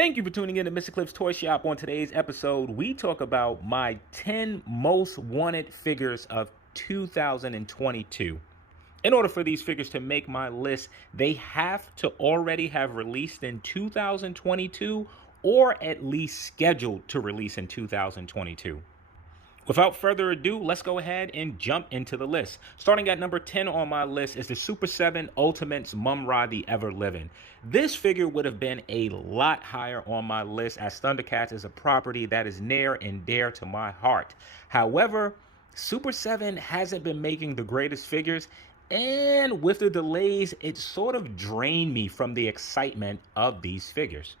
Thank you for tuning in to Mr. Cliff's Toy Shop. On today's episode, we talk about my 10 most wanted figures of 2022. In order for these figures to make my list, they have to already have released in 2022 or at least scheduled to release in 2022. Without further ado, let's go ahead and jump into the list. Starting at number 10 on my list is the Super 7 Ultimates Mum-Ra the Ever Living. This figure would have been a lot higher on my list, as Thundercats is a property that is near and dear to my heart. However, Super 7 hasn't been making the greatest figures, and with the delays, it sort of drained me from the excitement of these figures.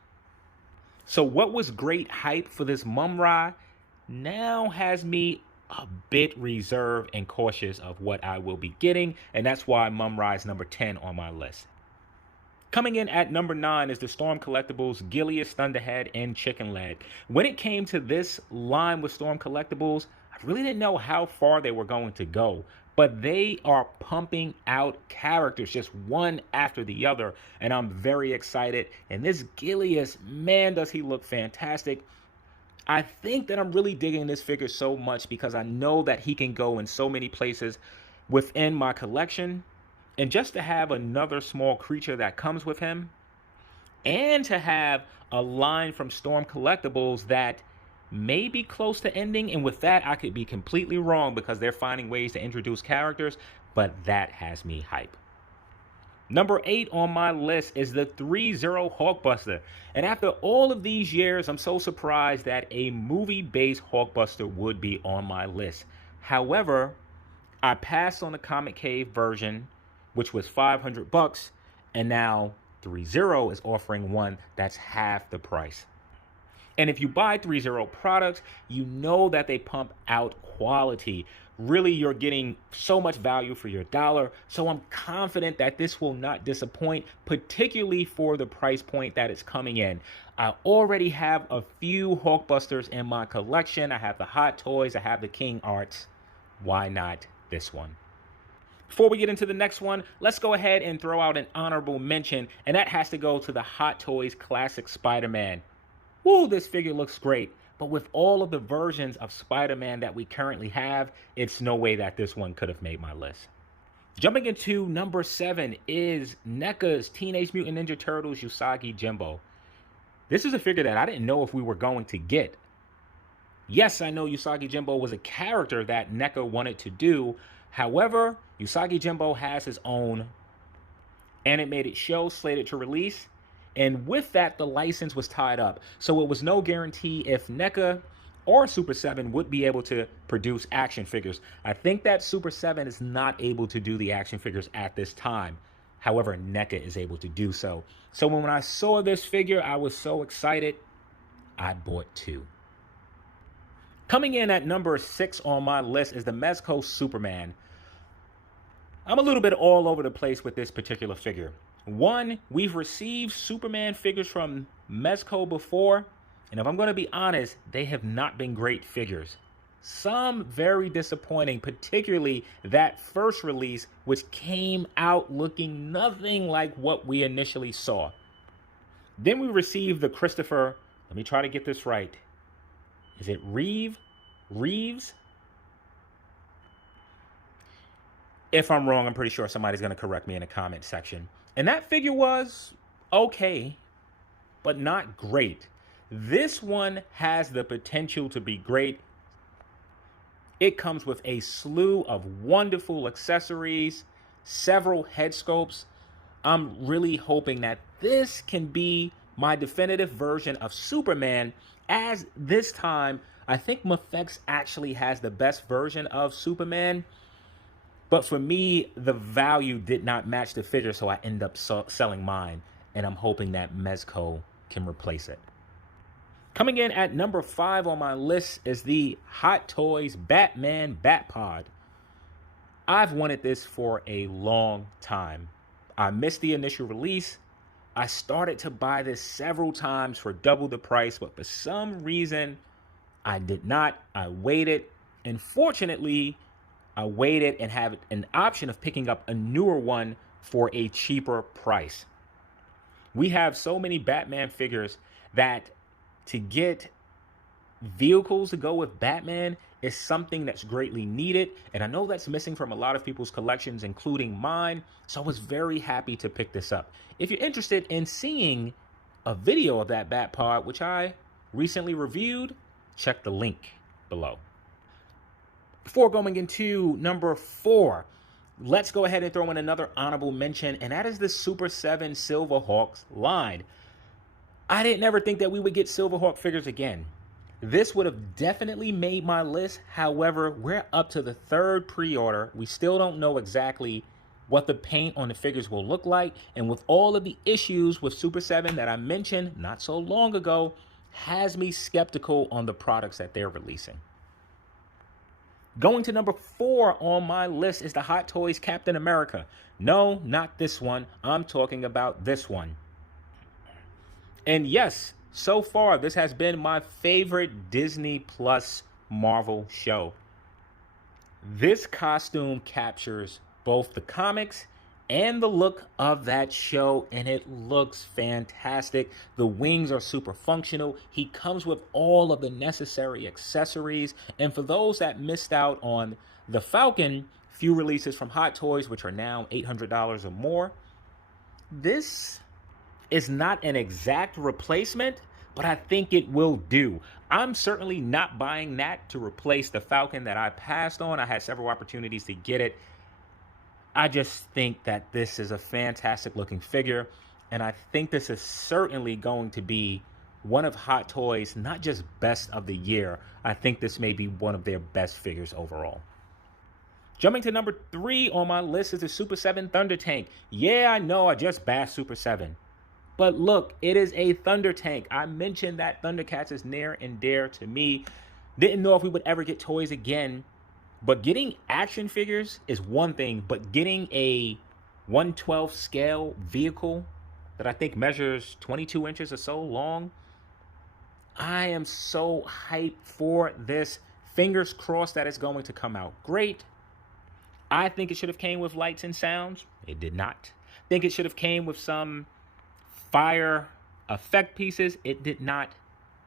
So what was great hype for this Mum-Ra now has me a bit reserved and cautious of what I will be getting, and that's why Mum-Ra is number 10 on my list. Coming in at number 9 is the Storm Collectibles GILEAD Thunderhead and Chicken Leg. When it came to this line with Storm Collectibles, I really didn't know how far they were going to go, but they are pumping out characters just one after the other, and I'm very excited. And this GILEAD, man, does he look fantastic. I think that I'm really digging this figure so much because I know that he can go in so many places within my collection. And just to have another small creature that comes with him, and to have a line from Storm Collectibles that may be close to ending, and with that I could be completely wrong because they're finding ways to introduce characters, but that has me hype. Number 8 on my list is the 3-0 Hulkbuster. And after all of these years, I'm so surprised that a movie-based Hulkbuster would be on my list. However, I passed on the Comic Cave version, which was $500, and now 3-0 is offering one that's half the price. And if you buy 3-0 products, you know that they pump out quality. Really, you're getting so much value for your dollar. So I'm confident that this will not disappoint, particularly for the price point that it's coming in. I already have a few Hulkbusters in my collection. I have the Hot Toys, I have the King Arts. Why not this one? Before we get into the next one, let's go ahead and throw out an honorable mention, and that has to go to the Hot Toys Classic Spider-Man. Woo, this figure looks great. But with all of the versions of Spider-Man that we currently have, it's no way that this one could have made my list. Jumping into number 7 is NECA's Teenage Mutant Ninja Turtles Usagi Jimbo. This is a figure that I didn't know if we were going to get. Yes, I know Usagi Jimbo was a character that NECA wanted to do. However, Usagi Jimbo has his own animated show slated to release. And with that, the license was tied up. So it was no guarantee if NECA or Super 7 would be able to produce action figures. I think that Super 7 is not able to do the action figures at this time. However, NECA is able to do so. So when I saw this figure, I was so excited, I bought 2. Coming in at number 6 on my list is the Mezco Superman. I'm a little bit all over the place with this particular figure. One, we've received Superman figures from Mezco before, and if I'm going to be honest, they have not been great figures. Some very disappointing, particularly that first release, which came out looking nothing like what we initially saw. Then we received the Christopher, let me try to get this right. Is it Reeves? If I'm wrong, I'm pretty sure somebody's going to correct me in the comment section. And that figure was okay, but not great. This one has the potential to be great. It comes with a slew of wonderful accessories, several head sculpts. I'm really hoping that this can be my definitive version of Superman, as this time I think Mafex actually has the best version of Superman. But for me, the value did not match the figure, so I end up selling mine, and I'm hoping that Mezco can replace it. Coming in at number 5 on my list is the Hot Toys Batman Batpod. I've wanted this for a long time. I missed the initial release. I started to buy this several times for double the price, but for some reason, I did not. I waited, and fortunately, I waited and have an option of picking up a newer one for a cheaper price. We have so many Batman figures that to get vehicles to go with Batman is something that's greatly needed. And I know that's missing from a lot of people's collections, including mine. So I was very happy to pick this up. If you're interested in seeing a video of that Bat Pod, which I recently reviewed, check the link below. Before going into number 4, let's go ahead and throw in another honorable mention, and that is the Super 7 Silverhawks line. I didn't ever think that we would get Silverhawk figures again. This would have definitely made my list. However, we're up to the 3rd pre-order. We still don't know exactly what the paint on the figures will look like. And with all of the issues with Super 7 that I mentioned not so long ago, has me skeptical on the products that they're releasing. Going to number 4 on my list is the Hot Toys Captain America. No, not this one. I'm talking about this one. And yes, so far, this has been my favorite Disney Plus Marvel show. This costume captures both the comics and the look of that show, and it looks fantastic. The wings are super functional. He comes with all of the necessary accessories. And for those that missed out on the Falcon, few releases from Hot Toys, which are now $800 or more, this is not an exact replacement, but I think it will do. I'm certainly not buying that to replace the Falcon that I passed on. I had several opportunities to get it. I just think that this is a fantastic looking figure, and I think this is certainly going to be one of Hot Toys' not just best of the year. I think this may be one of their best figures overall. Jumping to number 3 on my list is the Super 7 Thunder Tank. Yeah, I know I just bashed Super 7. But look, it is a Thunder Tank. I mentioned that Thundercats is near and dear to me. Didn't know if we would ever get toys again. But getting action figures is one thing. But getting a 1/12 scale vehicle that I think measures 22 inches or so long, I am so hyped for this. Fingers crossed that it's going to come out great. I think it should have came with lights and sounds. It did not. Think it should have came with some fire effect pieces. It did not,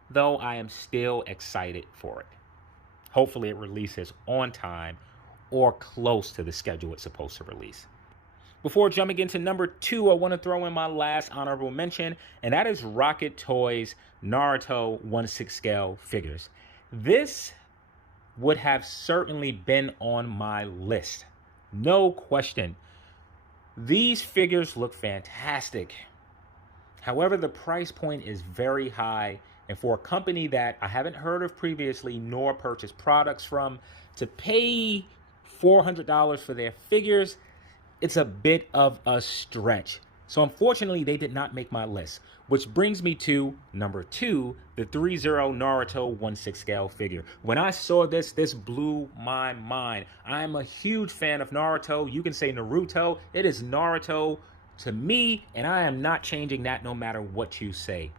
though I am still excited for it. Hopefully it releases on time or close to the schedule it's supposed to release. Before jumping into number 2, I want to throw in my last honorable mention, and that is Rocket Toys Naruto 1/6 scale figures. This would have certainly been on my list. No question. These figures look fantastic. However, the price point is very high, and for a company that I haven't heard of previously nor purchased products from, to pay $400 for their figures, it's a bit of a stretch. So unfortunately, they did not make my list, which brings me to number 2, the 3-0 Naruto 1/6 scale figure. When I saw this blew my mind. I'm a huge fan of Naruto. You can say Naruto. It is Naruto to me, and I am not changing that no matter what you say.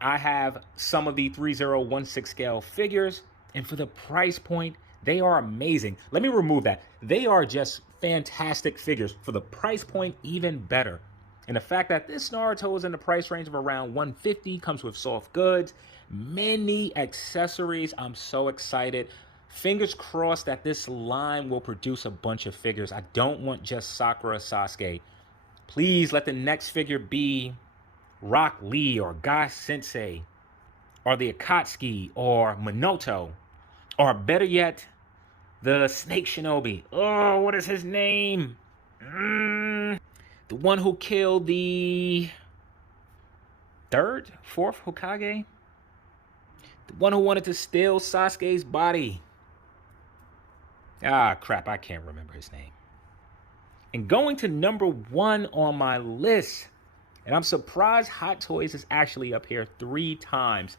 I have some of the 3-0 1/6 scale figures, and for the price point, they are amazing. Let me remove that. They are just fantastic figures. For the price point, even better. And the fact that this Naruto is in the price range of around $150, comes with soft goods, many accessories. I'm so excited. Fingers crossed that this line will produce a bunch of figures. I don't want just Sakura Sasuke. Please let the next figure be Rock Lee or Guy Sensei or the Akatsuki or Minoto, or better yet, the Snake Shinobi. Oh, what is his name? The one who killed the 4th Hokage? The one who wanted to steal Sasuke's body. Ah, crap, I can't remember his name. And going to number 1 on my list, and I'm surprised Hot Toys is actually up here 3 times,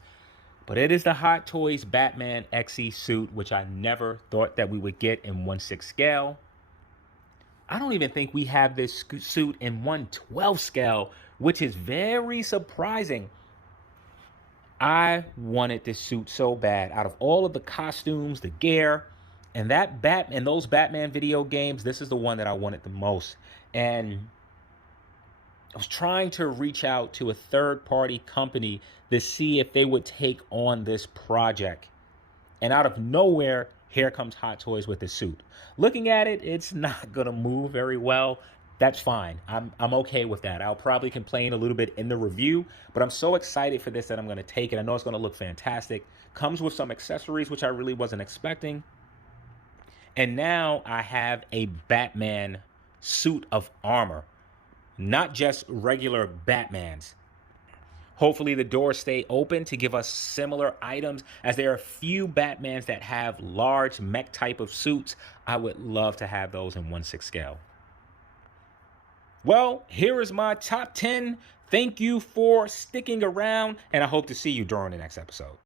but it is the Hot Toys Batman XE suit, which I never thought that we would get in 1/6 scale. I don't even think we have this suit in 1/12 scale, which is very surprising. I wanted this suit so bad. Out of all of the costumes, the gear, and those Batman video games, this is the one that I wanted the most. And I was trying to reach out to a third-party company to see if they would take on this project. And out of nowhere, here comes Hot Toys with the suit. Looking at it, it's not gonna move very well. That's fine. I'm okay with that. I'll probably complain a little bit in the review, but I'm so excited for this that I'm gonna take it. I know it's gonna look fantastic. Comes with some accessories, which I really wasn't expecting. And now I have a Batman suit of armor, not just regular Batmans. Hopefully the doors stay open to give us similar items, as there are a few Batmans that have large mech type of suits. I would love to have those in 1/6 scale. Well, here is my top 10. Thank you for sticking around, and I hope to see you during the next episode.